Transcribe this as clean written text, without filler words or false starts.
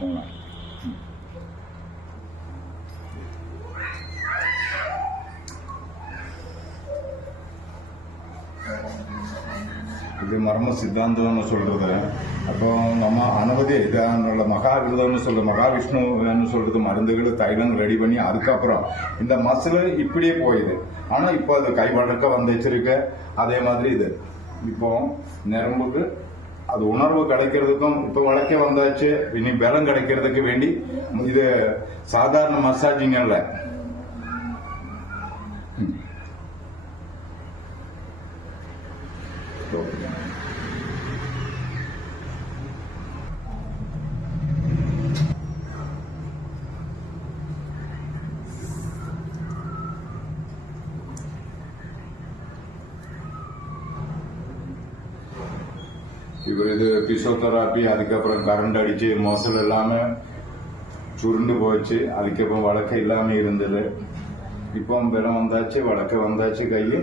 இது மர்ம சித்தாந்தம்னு சொல்றது. அப்போ நம்ம அனுமதி இதான மகாவிரதம்னு சொல்றது, மகாவிஷ்ணுன்னு சொல்றது மருந்துகள் தைலம் ரெடி பண்ணி அதுக்கப்புறம் இந்த மசில் இப்படியே போயிடுது. ஆனா இப்போ அது கை வழக்க வந்துச்சிருக்க. அதே மாதிரி இது இப்போ நரம்புக்கு அது உணர்வு கிடைக்கிறதுக்கும் இப்போ வழக்கே வந்தாச்சு. இனி பலம் கிடைக்கிறதுக்கு வேண்டி இது சாதாரண மசாஜிங் அல்ல. இவர் இது பிசியோதெராப்பி, அதுக்கப்புறம் கரண்ட் அடிச்சு மசில் எல்லாமே சுருண்டு போச்சு. அதுக்கப்புறம் வழக்கம் இல்லாம இருந்தது. இப்போ பலம் வந்தாச்சு, வழக்க வந்தாச்சு கையை.